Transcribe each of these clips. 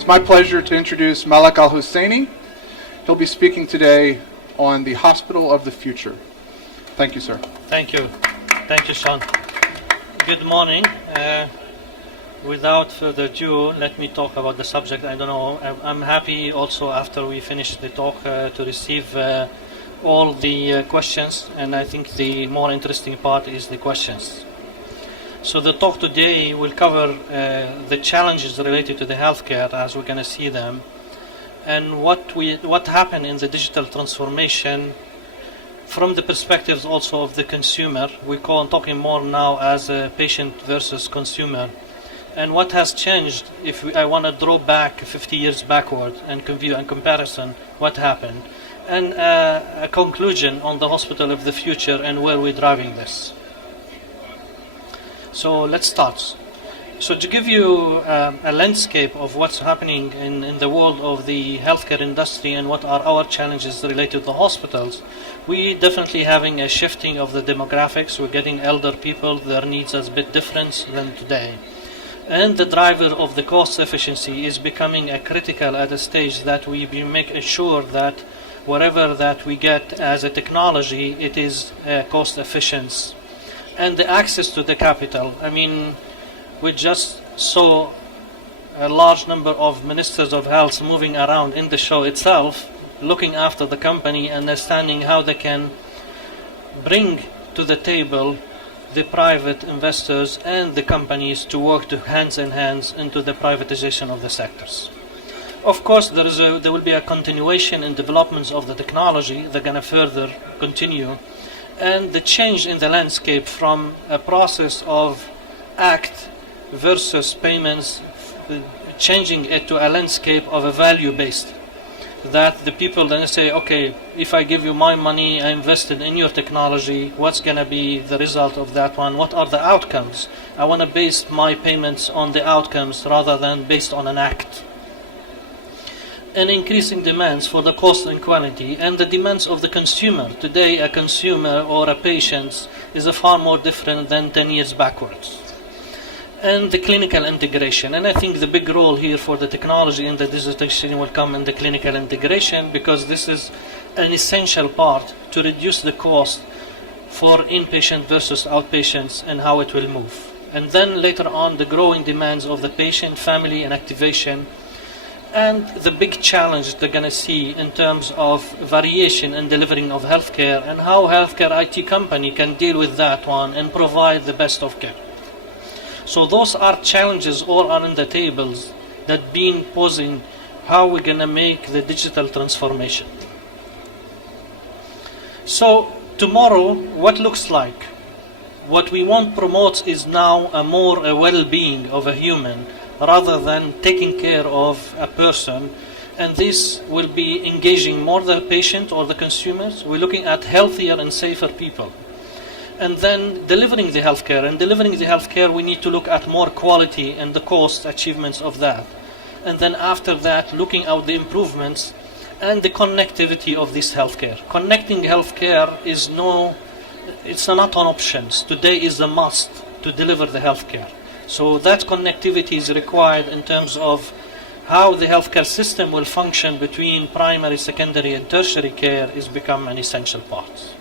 It's my pleasure to introduce Malek El Husseini. He'll be speaking today on the Hospital of the Future. Thank you, sir. Thank you. Thank you, Sean. Good morning. Without further ado, let me talk about the subject. I don't know, I'm happy also after we finish the talk to receive all the questions, and I think the more interesting part is the questions. So the talk today will cover the challenges related to the healthcare as we're going to see them, and what happened in the digital transformation from the perspectives also of the consumer. Talking more now as a patient versus consumer, and what has changed if I want to draw back 50 years backward and view and comparison what happened, and a conclusion on the hospital of the future and where we're driving this. So let's start. So to give you a landscape of what's happening in the world of the healthcare industry and what are our challenges related to the hospitals, we definitely having a shifting of the demographics. We're getting elder people, their needs are a bit different than today. And the driver of the cost efficiency is becoming a critical at a stage that we make sure that whatever that we get as a technology, it is cost efficient. And the access to the capital. I mean, we just saw a large number of ministers of health moving around in the show itself, looking after the company, understanding how they can bring to the table the private investors and the companies to work to hands in hands into the privatization of the sectors. Of course, there will be a continuation in developments of the technology. They're going to further continue, and the change in the landscape from a process of act versus payments, changing it to a landscape of a value-based, that the people then say, okay, if I give you my money, I invested in your technology, what's going to be the result of that one? What are the outcomes? I want to base my payments on the outcomes rather than based on an act. And increasing demands for the cost and quality, and the demands of the consumer. Today, a consumer or a patient is far more different than 10 years backwards. And the clinical integration, and I think the big role here for the technology and the digitization will come in the clinical integration, because this is an essential part to reduce the cost for inpatient versus outpatients and how it will move. And then later on, the growing demands of the patient, family, and activation, and the big challenge they're going to see in terms of variation in delivering of healthcare, and how healthcare IT company can deal with that one and provide the best of care. So those are challenges all are on the tables that been posing how we're going to make the digital transformation. So tomorrow, what looks like? What we want promotes is now a well-being of a human rather than taking care of a person, and this will be engaging more the patient or the consumers. We're looking at healthier and safer people. And then delivering the healthcare. And delivering the healthcare, we need to look at more quality and the cost achievements of that. And then after that, looking at the improvements and the connectivity of this healthcare. Connecting healthcare it's not an option. Today is a must to deliver the healthcare. So that connectivity is required in terms of how the healthcare system will function between primary, secondary, and tertiary care is become an essential part.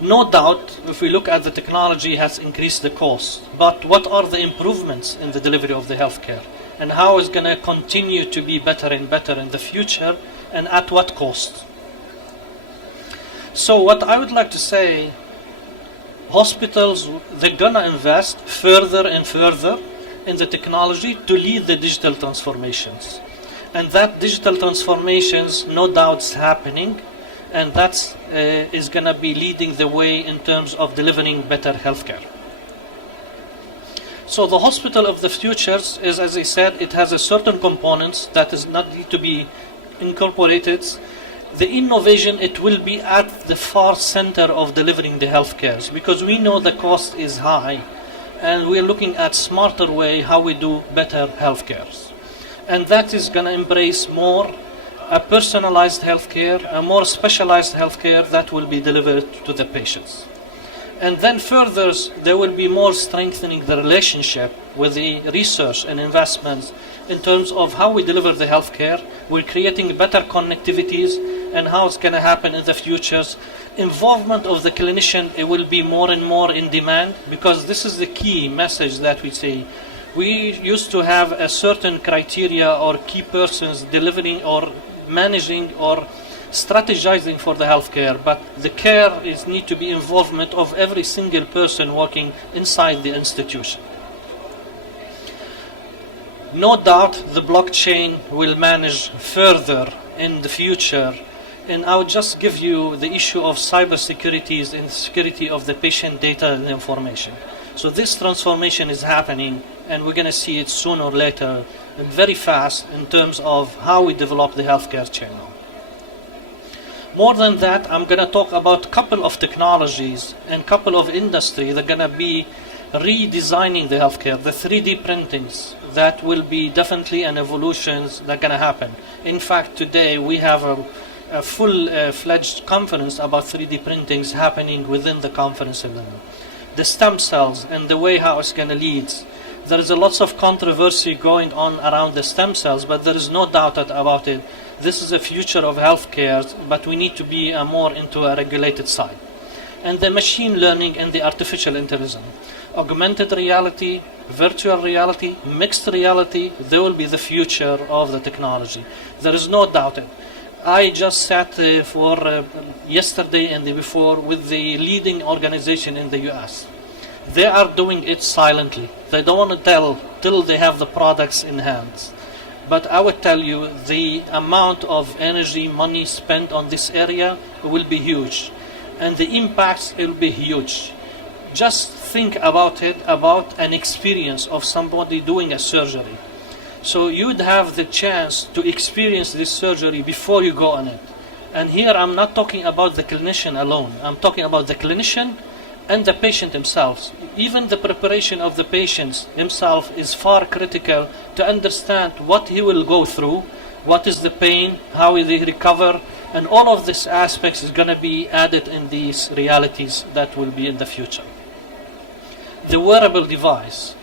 No doubt, if we look at the technology, has increased the cost. But what are the improvements in the delivery of the healthcare? And how is going to continue to be better and better in the future, and at what cost? So what I would like to say, hospitals, they're going to invest further and further in the technology to lead the digital transformations. And that digital transformations, no doubt, is happening. And that is going to be leading the way in terms of delivering better healthcare. So the hospital of the futures is, as I said, it has a certain components that is not need to be incorporated. The innovation, it will be at the far center of delivering the healthcare, because we know the cost is high, and we're looking at smarter way how we do better healthcare. And that is going to embrace more a personalized healthcare, a more specialized healthcare that will be delivered to the patients. And then further, there will be more strengthening the relationship with the research and investments in terms of how we deliver the healthcare. We're creating better connectivities and how it's going to happen in the futures. Involvement of the clinician, it will be more and more in demand, because this is the key message that we say. We used to have a certain criteria or key persons delivering or managing or strategizing for the healthcare, but the care is need to be involvement of every single person working inside the institution. No doubt the blockchain will manage further in the future, and I would just give you the issue of cybersecurity and security of the patient data and information. So this transformation is happening, and we're going to see it sooner or later, and very fast in terms of how we develop the healthcare channel. More than that, I'm going to talk about a couple of technologies and couple of industry that are going to be redesigning the healthcare, the 3D printings. That will be definitely an evolutions that are going to happen. In fact, today we have a full-fledged conference about 3D printings happening within the conference event. The stem cells and the way how it's going to lead. There is a lots of controversy going on around the stem cells, but there is no doubt about it. This is the future of healthcare, but we need to be more into a regulated side. And the machine learning and the artificial intelligence. Augmented reality, virtual reality, mixed reality, they will be the future of the technology. There is no doubt it. I just sat for yesterday and the before with the leading organization in the US. They are doing it silently. They don't want to tell till they have the products in hand. But I would tell you the amount of energy, money spent on this area will be huge. And the impacts will be huge. Just think about it, about an experience of somebody doing a surgery. So you'd have the chance to experience this surgery before you go on it. And here I'm not talking about the clinician alone. I'm talking about the clinician and the patient himself. Even the preparation of the patient himself is far critical to understand what he will go through, what is the pain, how will he recover, and all of these aspects is going to be added in these realities that will be in the future. The wearable device,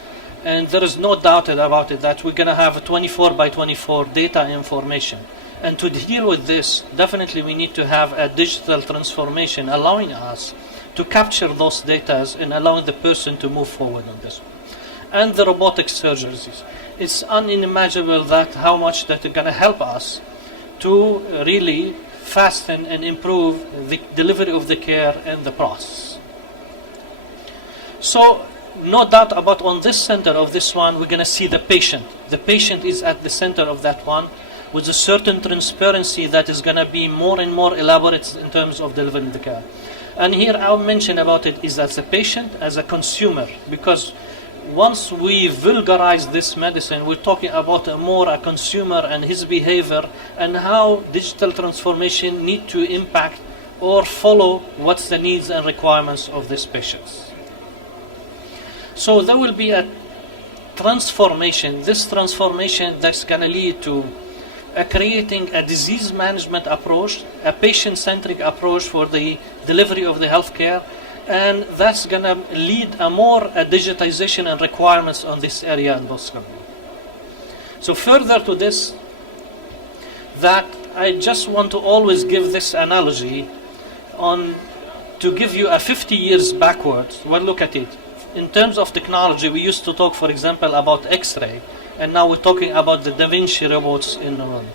and there is no doubt about it that we're going to have a 24 by 24 data information. And to deal with this, definitely we need to have a digital transformation allowing us to capture those data and allowing the person to move forward on this. And the robotic surgeries. It's unimaginable that how much that are going to help us to really fasten and improve the delivery of the care and the process. So, no doubt about on this center of this one, we're going to see the patient. The patient is at the center of that one with a certain transparency that is going to be more and more elaborate in terms of delivering the care. And here I'll mention about it is as a patient, as a consumer, because once we vulgarize this medicine, we're talking about a consumer and his behavior and how digital transformation need to impact or follow what's the needs and requirements of these patients. So there will be a transformation. This transformation that's going to lead to creating a disease management approach, a patient-centric approach for the delivery of the healthcare, and that's going to lead a digitization and requirements on this area and those companies. So further to this, that I just want to always give this analogy on to give you a 50 years backwards. Well, look at it. In terms of technology, we used to talk, for example, about X-ray, and now we're talking about the Da Vinci robots in the world.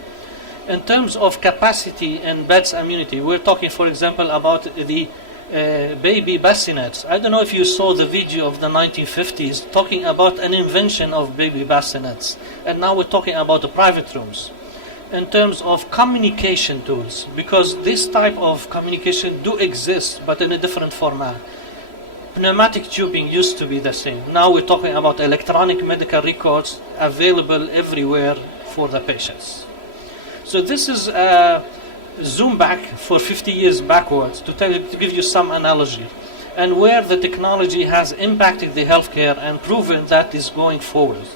In terms of capacity and beds immunity, we're talking, for example, about the baby bassinets. I don't know if you saw the video of the 1950s talking about an invention of baby bassinets, and now we're talking about the private rooms. In terms of communication tools, because this type of communication do exist, but in a different format. Pneumatic tubing used to be the same. Now we're talking about electronic medical records available everywhere for the patients. So this is a zoom back for 50 years backwards to give you some analogy and where the technology has impacted the healthcare and proven that is going forward.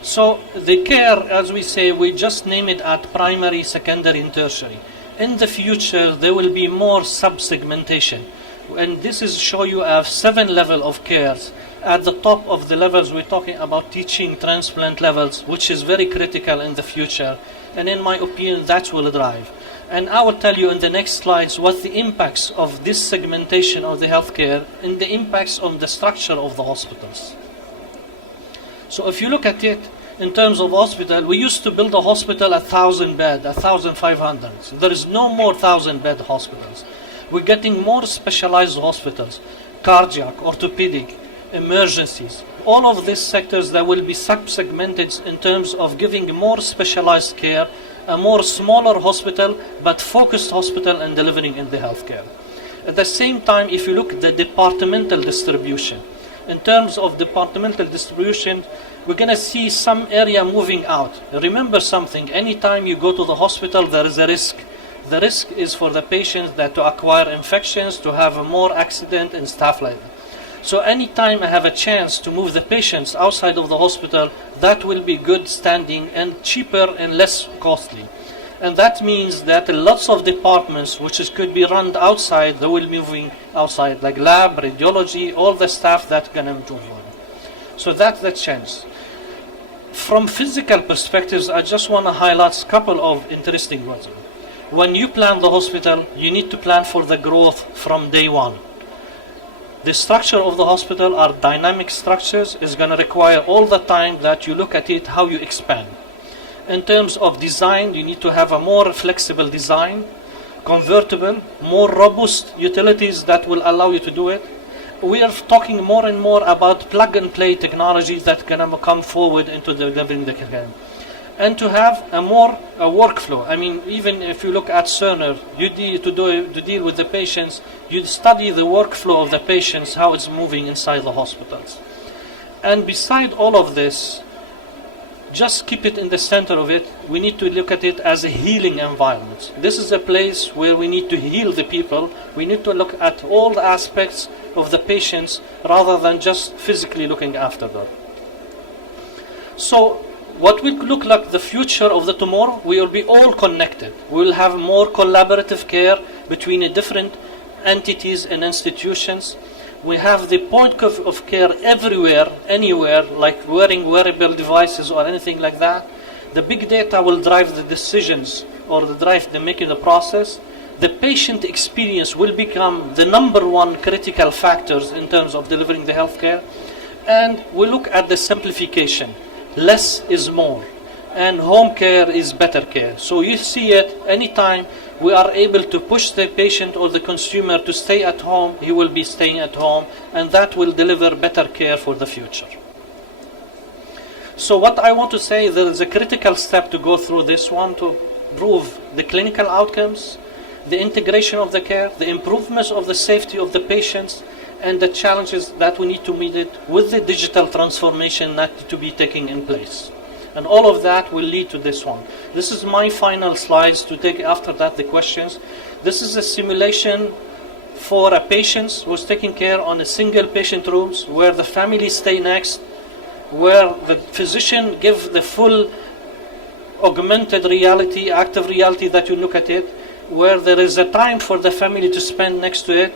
So the care, as we say, we just name it at primary, secondary, and tertiary. In the future, there will be more sub-segmentation. and this is show you a 7 level of cares. At the top of the levels, we're talking about teaching transplant levels, which is very critical in the future. And in my opinion, that will drive. And I will tell you in the next slides what the impacts of this segmentation of the healthcare and the impacts on the structure of the hospitals. So if you look at it in terms of hospital, we used to build a hospital 1,000 bed, 1,500. There is no more 1,000 bed hospitals. We're getting more specialized hospitals, cardiac, orthopedic, emergencies. All of these sectors that will be sub-segmented in terms of giving more specialized care, a more smaller hospital, but focused hospital and delivering in the healthcare. At the same time, if you look at the departmental distribution, in terms of departmental distribution, we're going to see some area moving out. Remember something, anytime you go to the hospital, there is a risk. The risk is for the patients that to acquire infections, to have a more accident and stuff like that. So anytime I have a chance to move the patients outside of the hospital, that will be good standing and cheaper and less costly. And that means that lots of departments which could be run outside, they will be moving outside, like lab, radiology, all the staff that's going to move on. So that's the chance. From physical perspectives, I just want to highlight a couple of interesting ones. When you plan the hospital, you need to plan for the growth from day one. The structure of the hospital are dynamic structures. Is going to require all the time that you look at it, how you expand. In terms of design, you need to have a more flexible design, convertible, more robust utilities that will allow you to do it. We are talking more and more about plug-and-play technologies that can come forward into delivering the care. And to have a workflow. I mean, even if you look at Cerner, to deal with the patients, you study the workflow of the patients, how it's moving inside the hospitals. And beside all of this, just keep it in the center of it. We need to look at it as a healing environment. This is a place where we need to heal the people. We need to look at all the aspects of the patients rather than just physically looking after them. So, what will look like the future of the tomorrow? We will be all connected. We will have more collaborative care between the different entities and institutions. We have the point of care everywhere, anywhere, like wearing wearable devices or anything like that. The big data will drive the decisions or drive the making the process. The patient experience will become the number one critical factors in terms of delivering the healthcare. And we look at the simplification. Less is more, and home care is better care. So you see it anytime we are able to push the patient or the consumer to stay at home, he will be staying at home, and that will deliver better care for the future. So what I want to say, there is a critical step to go through this one to prove the clinical outcomes, the integration of the care, the improvements of the safety of the patients, and the challenges that we need to meet it with the digital transformation that to be taking in place. And all of that will lead to this one. This is my final slides to take after that the questions. This is a simulation for a patient who's taking care on a single patient rooms where the family stay next, where the physician give the full augmented reality, active reality that you look at it, where there is a time for the family to spend next to it,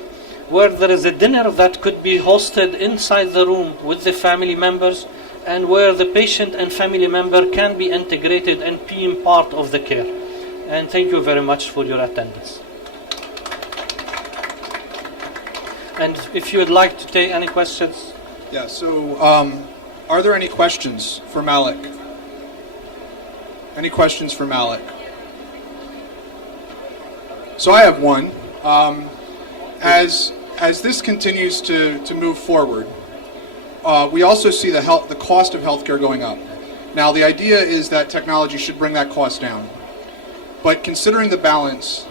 where there is a dinner that could be hosted inside the room with the family members, and where the patient and family member can be integrated and being part of the care. And thank you very much for your attendance. And if you would like to take any questions. Yeah, so are there any questions for Malek? Any questions for Malek? So I have one. As this continues to move forward, we also see the cost of healthcare going up. Now, the idea is that technology should bring that cost down. But considering the balance,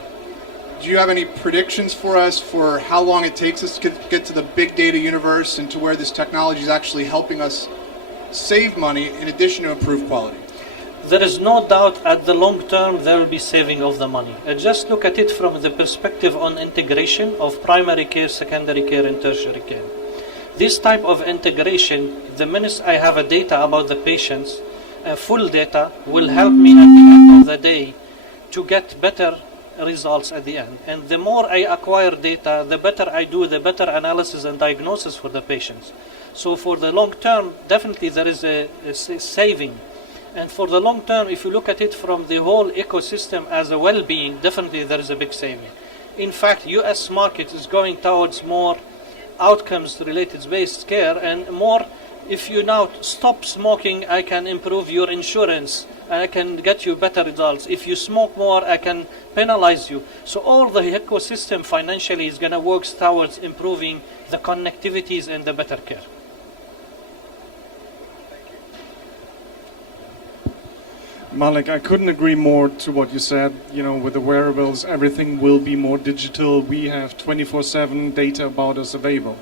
do you have any predictions for us for how long it takes us to get to the big data universe and to where this technology is actually helping us save money in addition to improve quality? There is no doubt at the long term there will be saving of the money. Just look at it from the perspective on integration of primary care, secondary care, and tertiary care. This type of integration, the minute I have a data about the patients, full data, will help me at the end of the day to get better results at the end. And the more I acquire data, the better I do, the better analysis and diagnosis for the patients. So for the long term, definitely there is a saving. And for the long term, if you look at it from the whole ecosystem as a well-being, definitely there is a big saving. In fact, US market is going towards more outcomes-related based care, and more, if you now stop smoking, I can improve your insurance, and I can get you better results. If you smoke more, I can penalize you. So all the ecosystem financially is going to work towards improving the connectivities and the better care. Malek, I couldn't agree more to what you said. You know, with the wearables, everything will be more digital. We have 24/7 data about us available.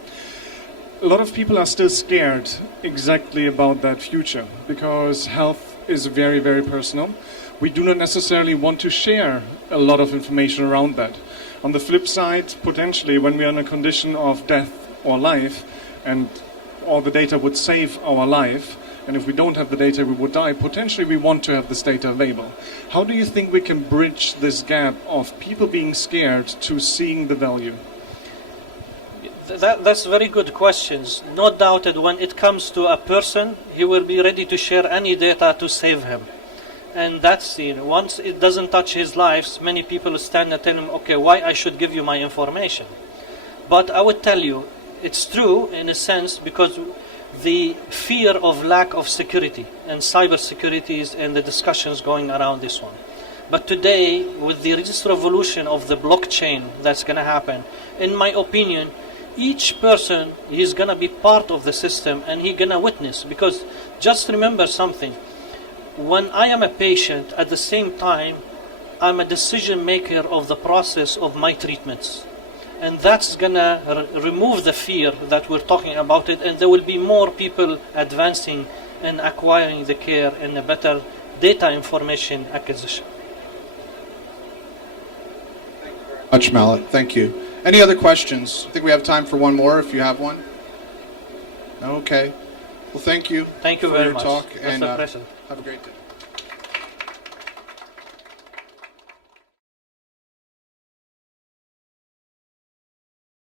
A lot of people are still scared exactly about that future because health is very, very personal. We do not necessarily want to share a lot of information around that. On the flip side, potentially when we are in a condition of death or life and all the data would save our life, and if we don't have the data, we would die. Potentially, we want to have this data available. How do you think we can bridge this gap of people being scared to seeing the value? That's very good questions. No doubt that when it comes to a person, he will be ready to share any data to save him. And that's, once it doesn't touch his life, many people stand and tell him, okay, why I should give you my information? But I would tell you, it's true in a sense because the fear of lack of security and cybersecurity and the discussions going around this one. But today, with the revolution of the blockchain that's going to happen, in my opinion, each person is going to be part of the system and he's going to witness. Because just remember something, when I am a patient, at the same time, I'm a decision maker of the process of my treatments. And that's going to remove the fear that we're talking about it, and there will be more people advancing and acquiring the care and a better data information acquisition. Thank you very much, Malek. Thank you. Any other questions? I think we have time for one more if you have one. Okay. Well, thank you. Thank you for very your much. talk, That's and a pleasure. have a great day.